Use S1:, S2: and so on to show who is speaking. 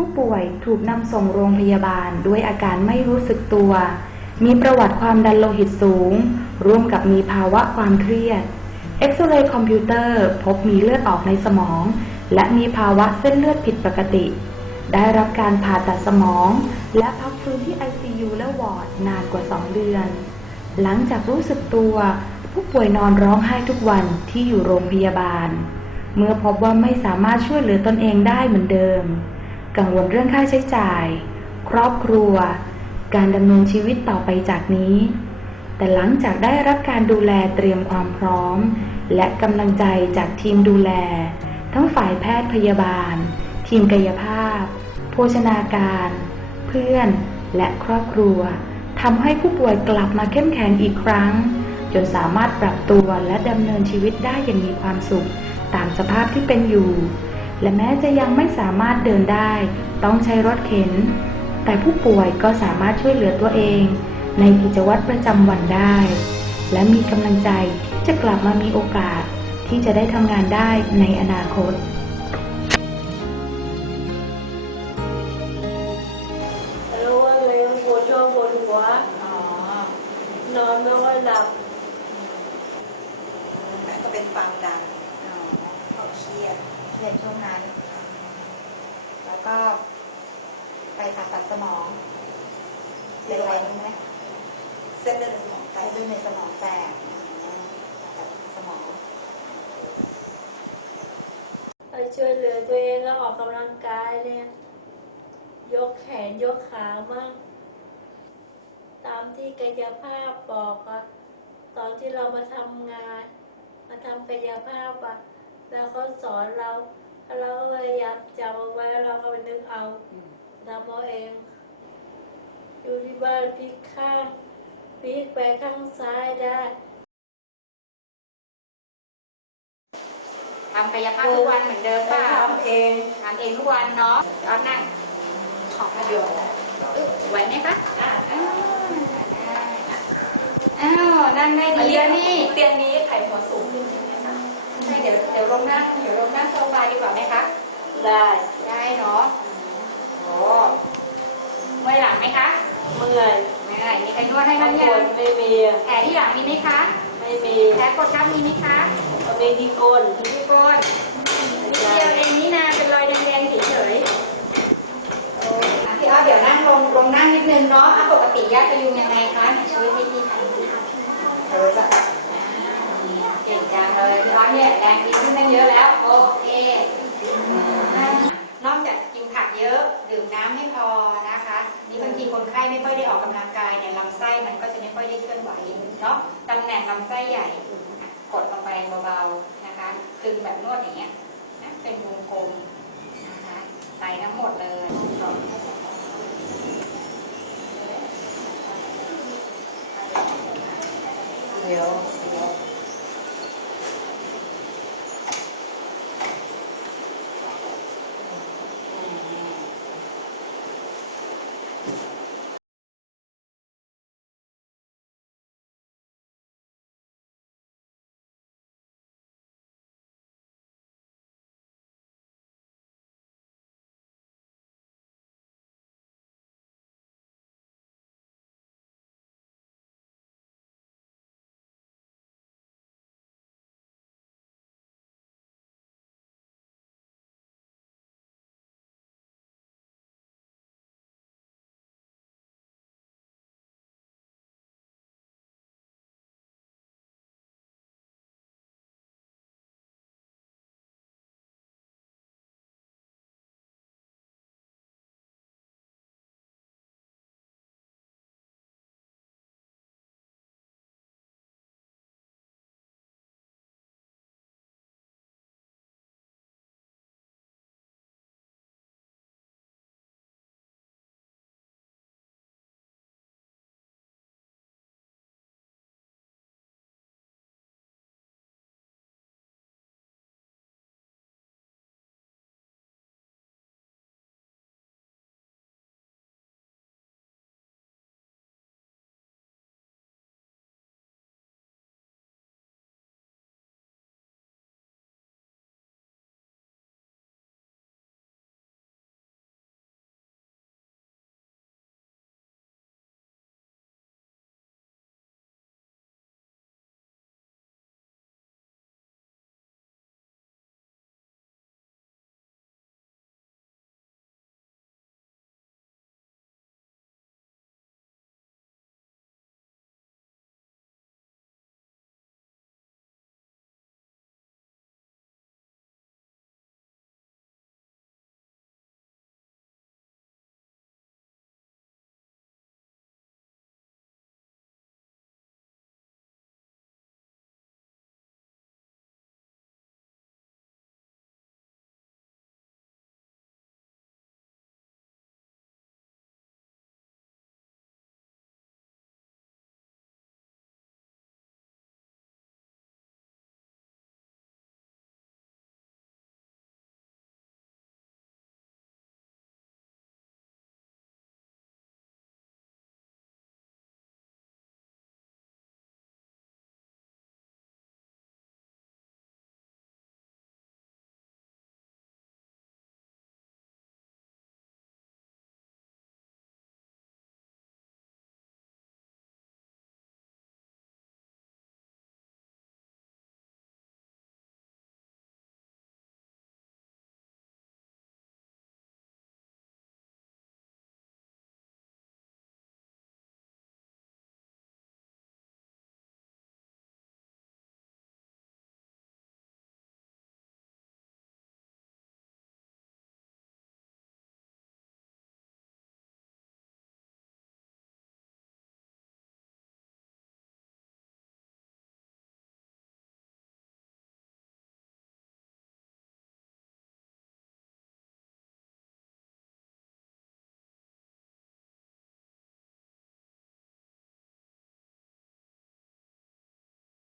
S1: ผู้ป่วยถูกนำส่งโรงพยาบาลด้วยอาการไม่รู้สึกตัว มีประวัติความดันโลหิตสูง ร่วมกับมีภาวะความเครียด เอ็กซเรย์คอมพิวเตอร์พบมีเลือดออกในสมอง และมีภาวะเส้นเลือดผิดปกติ ได้รับการผ่าตัดสมอง และพักฟื้นที่ ICU และวอร์ดนานกว่า 2 เดือน หลังจากรู้สึกตัว ผู้ป่วยนอนร้องไห้ทุกวันที่อยู่โรงพยาบาล เมื่อพบว่าไม่สามารถช่วยเหลือตนเองได้เหมือนเดิม กังวลเรื่องค่าใช้จ่าย ครอบครัว การดำเนินชีวิตต่อไปจากนี้ แต่หลังจากได้รับการดูแลเตรียมความพร้อม และกำลังใจจากทีมดูแล ทั้งฝ่ายแพทย์พยาบาล ทีมกายภาพ โภชนาการ เพื่อน และครอบครัวทำให้ผู้ป่วยกลับมาเข้มแข็งอีกครั้ง จนสามารถปรับตัวและดำเนินชีวิตได้อย่างมีความสุข ตามสภาพที่เป็นอยู่ และแม้จะยังไม่สามารถเดินได้ ต้องใช้รถเข็น แต่ผู้ป่วยก็สามารถช่วยเหลือตัวเอง ในกิจวัตรประจำวันได้ และมีกำลังใจที่จะกลับมามีโอกาสที่จะได้ทำงานได้ในอนาคต
S2: รู้ว่าตัวเองปวดท้องปวดหัว
S3: อ๋อน
S2: อนไม่ค่อยหลับ
S4: แม่ก็เป็นความดัน
S3: อ๋อ
S4: เขาเครียด
S3: เรียนช่วงนั้น แล้วก็ไปผ่าตัดสมองเป็นอะไรรู้ไหม
S4: เส้นเลือดในสมองแต
S3: ไต
S4: ก
S3: เลือดในสมองแตกอ๋อผ่าตัดสมอง
S2: ไปช่วยเหลือตัวเองแล้วออกกำลังกายเนี่ยยกแขนยกขามั่งตามที่กายภาพบอกอะตอนที่เรามาทำงาน มาทำกายภาพอะ แล้วเขาสอนเราเราก็พยายามจำเอาไว้เราก็ไปนึกเอาทำเอาเอง อยู่ที่บ้านพลิกข้างพลิกไปข้างซ้ายได้
S3: ทำกายภาพทุกวันเหมือนเดิมเปล่า
S2: ทำเอง
S3: ทำเองทุกวันเนาะออดนั่งขอบอยู่อึ๊บไหวไหมคะอ้าวได้อ้าวนั่งได้ดีแล้วนี่
S5: เตียงนี้ไขหัวสูงขึ้น ใช่ไหมคะ
S3: ใช่เดี๋ยวเดี๋ยวลงนั่งเดี๋ยวลงนั่งโซฟาดีกว่าไหมคะ
S2: ได้
S3: ได้เนาะโอ้เมื่อยหลังไหมคะ
S2: เมื่อย
S3: เมื่อยมีใครนวดให้บ้าง
S2: ป
S3: ยั
S2: ว
S3: ง
S2: ดไม่มี
S3: แผลที่หลังมีไหมคะ
S2: ไม่มี
S3: แผลกดทับมีไหมคะ
S2: มีที่ก้น
S3: มีที่ก้นนิดเดียวเองนี่นาเป็นรอยแดงๆเฉยๆโอ้อะพี่อ้อเดี๋ยวนั่งลงลงนั่งนิดนึงเนาะอะปกติญาติพยุงยังไงคะช่วยพี่พี่ทำเออจ้ะเก่งจังเลยพี่อ้อเนี่ยแรงดีขึ้นตั้งเยอะแล้ว โอเคนอกจากกินผักเยอะดื่มน้ำให้พอนะคะ นี่บางทีคนไข้ไม่ค่อยได้ออกกำลังกายเนี่ยลำไส้มันก็จะไม่ค่อยได้เคลื่อนไหวเนาะตำแหน่งลำไส้ใหญ่กดลงไปเบาๆนะคะคือแบบนวดอย่างเงี้ยนะเป็นวงกลมนะคะไปทั้งหมดเลย
S4: เดี๋ยว
S3: เ